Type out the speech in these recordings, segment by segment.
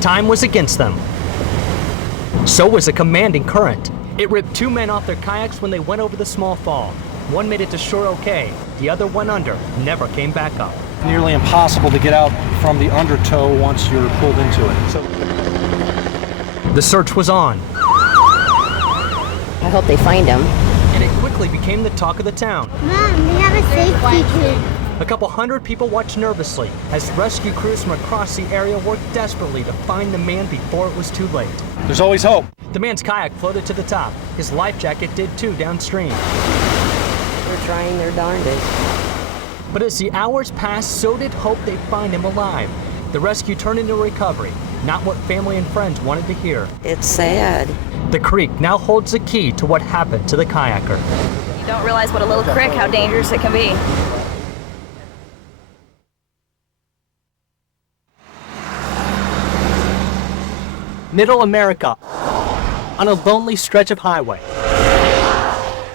Time was against them. So was a commanding current. It ripped 2 men off their kayaks when they went over the small fall. One made it to shore okay, the other went under, never came back up. Nearly impossible to get out from the undertow once you're pulled into it. The search was on. I hope they find him. And it quickly became the talk of the town. Mom, we have a safety key. A couple hundred people watched nervously as rescue crews from across the area worked desperately to find the man before it was too late. There's always hope. The man's kayak floated to the top. His life jacket did too downstream. They're trying their darndest. But as the hours passed, so did hope they'd find him alive. The rescue turned into recovery, not what family and friends wanted to hear. It's sad. The creek now holds the key to what happened to the kayaker. You don't realize what a little creek, how dangerous it can be. Middle America, on a lonely stretch of highway.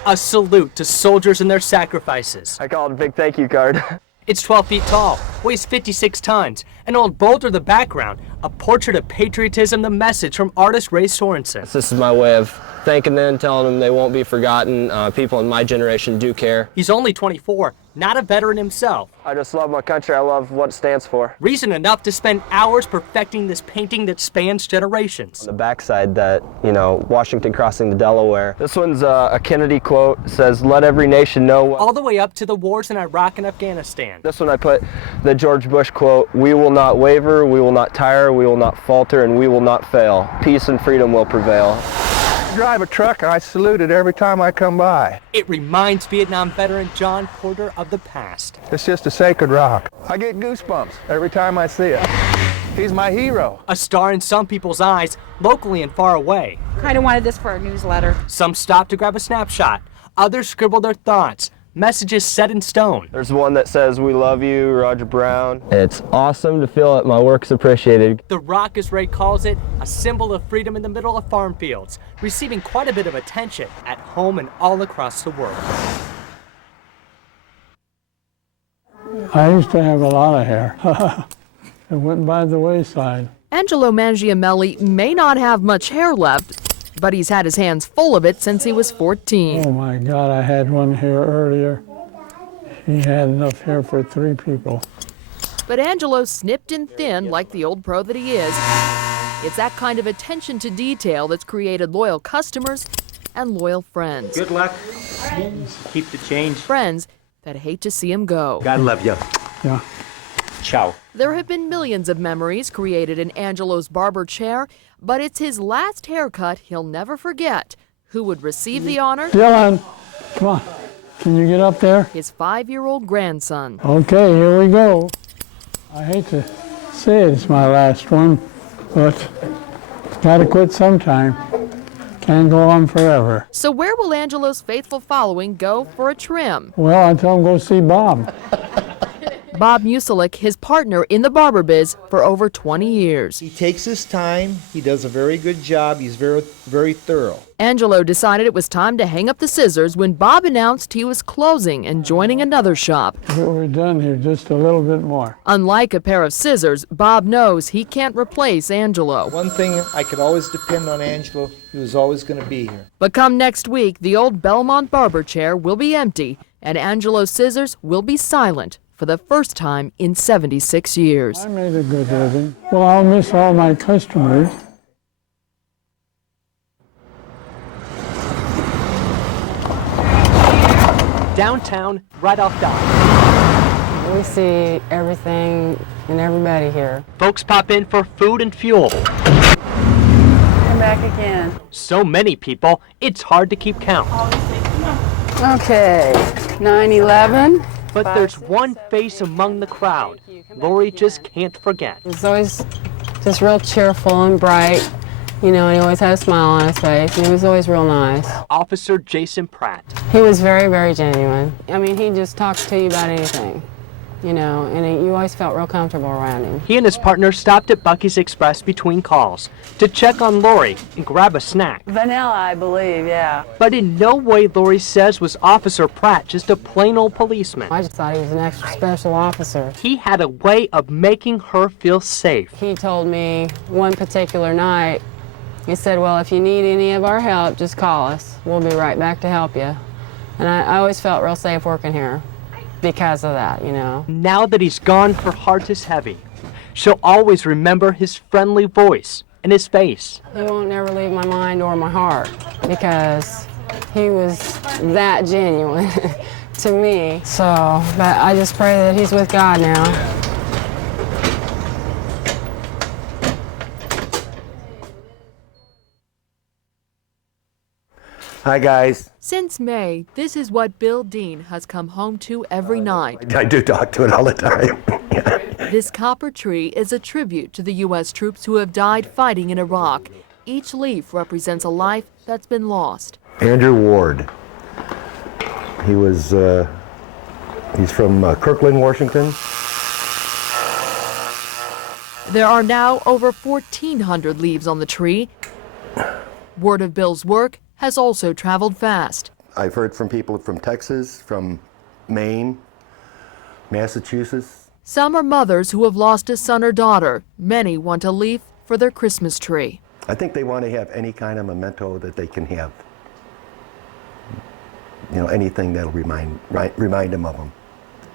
A salute to soldiers and their sacrifices. I call it a big thank you card. It's 12 feet tall, weighs 56 tons, an old boulder the background, a portrait of patriotism, the message from artist Ray Sorensen. This is my way of thanking them, telling them they won't be forgotten. People in my generation do care. He's only 24, not a veteran himself. I just love my country. I love what it stands for. Reason enough to spend hours perfecting this painting that spans generations. On the backside that, Washington crossing the Delaware. This one's a Kennedy quote. It says, "Let every nation know." All the way up to the wars in Iraq and Afghanistan. This one I put the George Bush quote, "We will not waver, we will not tire, we will not falter, and we will not fail. Peace and freedom will prevail." I drive a truck and I salute it every time I come by. It reminds Vietnam veteran John Porter of the past. It's just a sacred rock. I get goosebumps every time I see it. He's my hero. A star in some people's eyes, locally and far away. Kind of wanted this for our newsletter. Some stopped to grab a snapshot. Others scribbled their thoughts. Messages set in stone. There's one that says, "We love you, Roger Brown." It's awesome to feel that my work's appreciated. The rock, as Ray calls it, a symbol of freedom in the middle of farm fields, receiving quite a bit of attention at home and all across the world. I used to have a lot of hair. It went by the wayside. Angelo Mangiamelli may not have much hair left, but he's had his hands full of it since he was 14. Oh my God, I had one here earlier. He had enough hair for 3 people. But Angelo snipped and thinned like the old pro that he is. It's that kind of attention to detail that's created loyal customers and loyal friends. Good luck. Keep the change. Friends that hate to see him go. God love you. Yeah. Ciao. There have been millions of memories created in Angelo's barber chair, but it's his last haircut he'll never forget. Who would receive the honor? Dylan, come on. Can you get up there? His 5-year-old grandson. Okay, here we go. I hate to say it's my last one, but gotta quit sometime. Can't go on forever. So where will Angelo's faithful following go for a trim? Well, I tell him go see Bob. Bob Muselik, his partner in the barber biz for over 20 years. He takes his time. He does a very good job. He's very, very thorough. Angelo decided it was time to hang up the scissors when Bob announced he was closing and joining another shop. We're done here, just a little bit more. Unlike a pair of scissors, Bob knows he can't replace Angelo. One thing I could always depend on Angelo, he was always going to be here. But come next week, the old Belmont barber chair will be empty and Angelo's scissors will be silent for the first time in 76 years. I made a good living. Well, I'll miss all my customers. Downtown, right off dock. We see everything and everybody here. Folks pop in for food and fuel. Come back again. So many people, it's hard to keep count. Okay, 9/11. But there's one face among the crowd Lori just can't forget. He's always just real cheerful and bright, and he always had a smile on his face, and he was always real nice. Officer Jason Pratt. He was very, very genuine. I mean, he just talks to you about anything. you know, and you always felt real comfortable around him. He and his partner stopped at Buc-ee's Express between calls to check on Lori and grab a snack. Vanilla, I believe, yeah. But in no way, Lori says, was Officer Pratt just a plain old policeman. I just thought he was an extra special officer. He had a way of making her feel safe. He told me one particular night, he said, well, if you need any of our help, just call us. We'll be right back to help you. And I always felt real safe working here because of that, you know. Now that he's gone, her heart is heavy. She'll always remember his friendly voice and his face. He won't never leave my mind or my heart because he was that genuine to me. So, but I just pray that he's with God now. Hi, guys. Since May, this is what Bill Dean has come home to every night. I do talk to it all the time. This copper tree is a tribute to the U.S. troops who have died fighting in Iraq. Each leaf represents a life that's been lost. Andrew Ward. He's from Kirkland, Washington. There are now over 1,400 leaves on the tree. Word of Bill's work has also traveled fast. I've heard from people from Texas, from Maine, Massachusetts. Some are mothers who have lost a son or daughter. Many want a leaf for their Christmas tree. I think they want to have any kind of memento that they can have. You know, anything that'll remind them of them.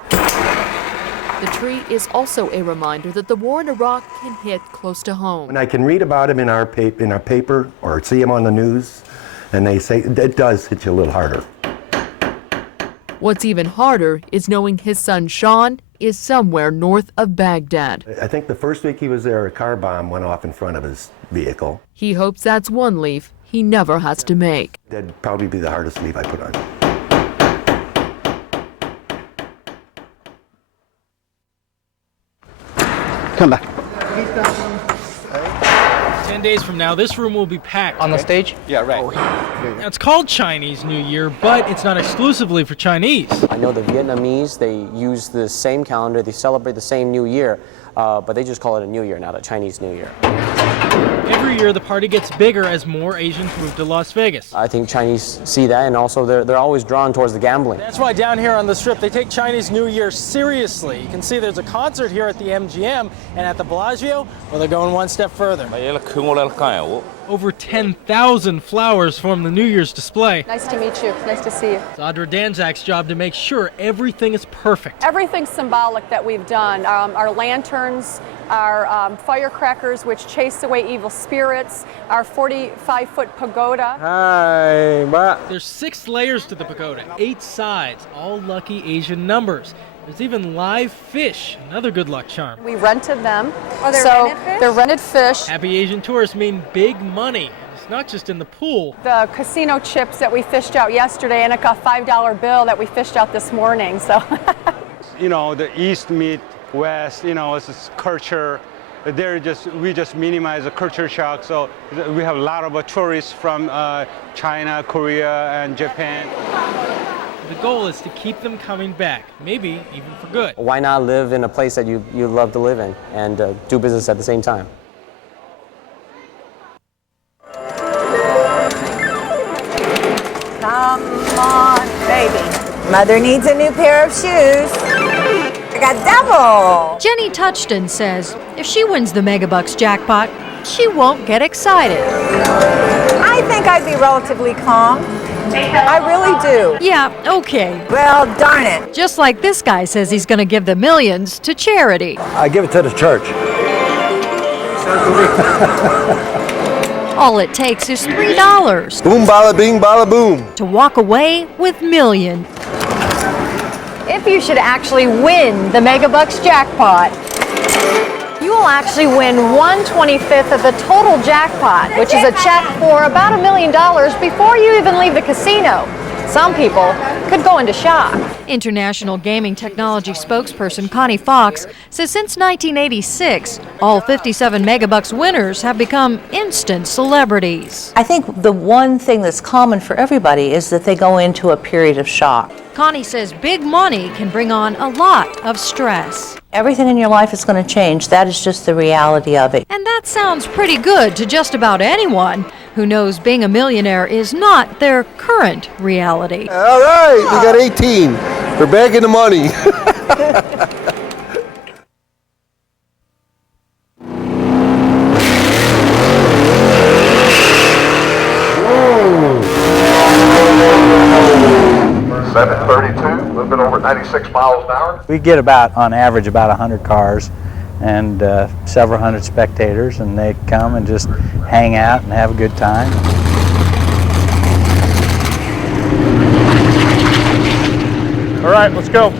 The tree is also a reminder that the war in Iraq can hit close to home. And I can read about him in our paper or see him on the news, and they say it does hit you a little harder. What's even harder is knowing his son Sean is somewhere north of Baghdad. I think the first week he was there, a car bomb went off in front of his vehicle. He hopes that's one leaf he never has to make. That'd probably be the hardest leaf I put on. Come back. 10 days from now, this room will be packed. On the stage? Yeah, right. Now, it's called Chinese New Year, but it's not exclusively for Chinese. I know the Vietnamese, they use the same calendar, they celebrate the same New Year, but they just call it a New Year, not a Chinese New Year. Every year, the party gets bigger as more Asians move to Las Vegas. I think Chinese see that, and also they're always drawn towards the gambling. That's why down here on the Strip, they take Chinese New Year seriously. You can see there's a concert here at the MGM, and at the Bellagio, well, they're going one step further. Over 10,000 flowers form the New Year's display. Nice to meet you. Nice to see you. It's Audra Danzak's job to make sure everything is perfect. Everything symbolic that we've done, our lanterns, our firecrackers which chase away evil spirits, our 45-foot pagoda. Hi, There's 6 layers to the pagoda, 8 sides, all lucky Asian numbers. There's even live fish, another good luck charm. We rented them. Oh, they're so rented fish? they're rented fish. Happy Asian tourists mean big money. It's not just in the pool. The casino chips that we fished out yesterday and a $5 bill that we fished out this morning. So, you know, the East meet West. You know, it's this culture. We just minimize the culture shock. So we have a lot of tourists from China, Korea, and Japan. The goal is to keep them coming back, maybe even for good. Why not live in a place that you love to live in and do business at the same time? Come on, baby. Mother needs a new pair of shoes. I got double. Jenny Touchton says if she wins the Megabucks jackpot, she won't get excited. I think I'd be relatively calm. I really do. Yeah, okay. Well, darn it. Just like this guy says he's going to give the millions to charity. I give it to the church. All it takes is $3. Boom, bada bing, bada boom. To walk away with millions. If you should actually win the Megabucks jackpot, you will actually win 1/25 of the total jackpot, which is a check for about $1 million before you even leave the casino. Some people could go into shock. International Gaming Technology spokesperson Connie Fox says since 1986, all 57 Megabucks winners have become instant celebrities. I think the one thing that's common for everybody is that they go into a period of shock. Connie says big money can bring on a lot of stress. Everything in your life is going to change. That is just the reality of it. And that sounds pretty good to just about anyone who knows being a millionaire is not their current reality. All right, we got 18. We're back in the money. $732, a little bit over 96 miles an hour. We get about, on average, about 100 cars and several hundred spectators, and they come and just hang out and have a good time. All right, let's go.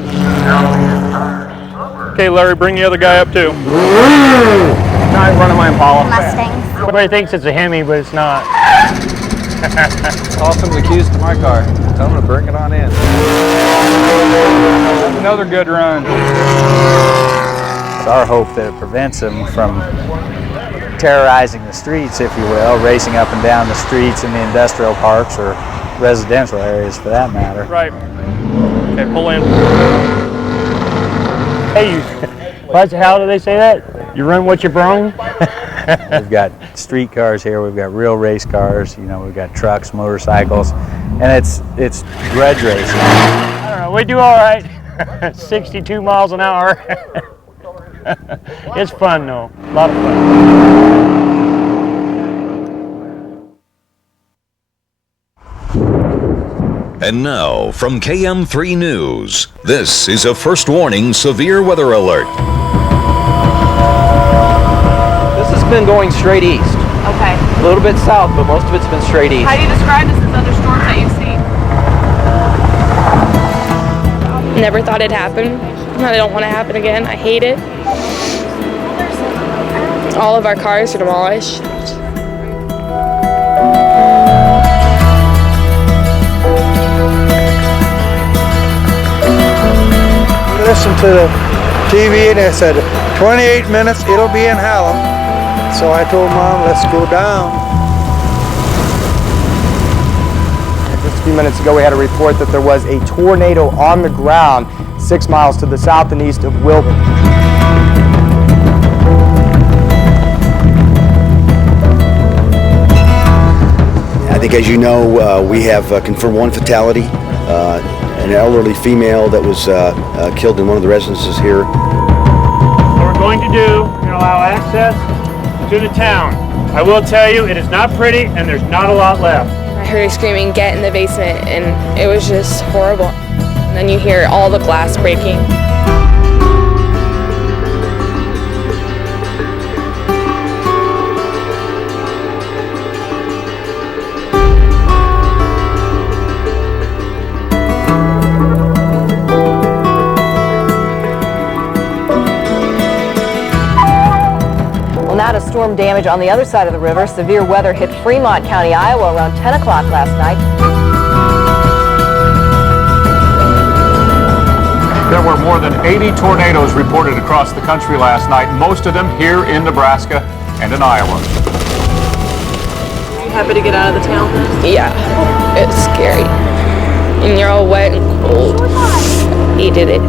Okay, Larry, bring the other guy up too. Not running my Impala. Mustang. Everybody thinks it's a Hemi, but it's not. Toss some of the keys to my car. Tell them to bring it on in. That's another good run. It's our hope that it prevents them from terrorizing the streets, if you will, racing up and down the streets in the industrial parks or residential areas for that matter. Right. Okay, pull in. Hey, how do they say that? You run what you brung? We've got street cars here, we've got real race cars, you know, we've got trucks, motorcycles, and it's grudge racing. I don't know, we do all right. 62 miles an hour. It's fun though, a lot of fun. And now, from KM3 News, this is a first warning severe weather alert. This has been going straight east. Okay. A little bit south, but most of it's been straight east. How do you describe this as other storms that you've seen? Never thought it'd happen. I don't want to happen again. I hate it. All of our cars are demolished. Listened to the TV and they said 28 minutes it'll be in Hallam. So I told Mom, let's go down. Just a few minutes ago we had a report that there was a tornado on the ground 6 miles to the south and east of Wilburn. I think, as you know, we have confirmed one fatality. An elderly female that was killed in one of the residences here. What we're going to do, we're going to allow access to the town. I will tell you, it is not pretty and there's not a lot left. I heard her screaming, "Get in the basement," and it was just horrible. And then you hear all the glass breaking. Not a storm damage on the other side of the river. Severe weather hit Fremont County, Iowa around 10 o'clock last night. There were more than 80 tornadoes reported across the country last night, most of them here in Nebraska and in Iowa. Are you happy to get out of the town then? Yeah, it's scary. And you're all wet and cold. He did it.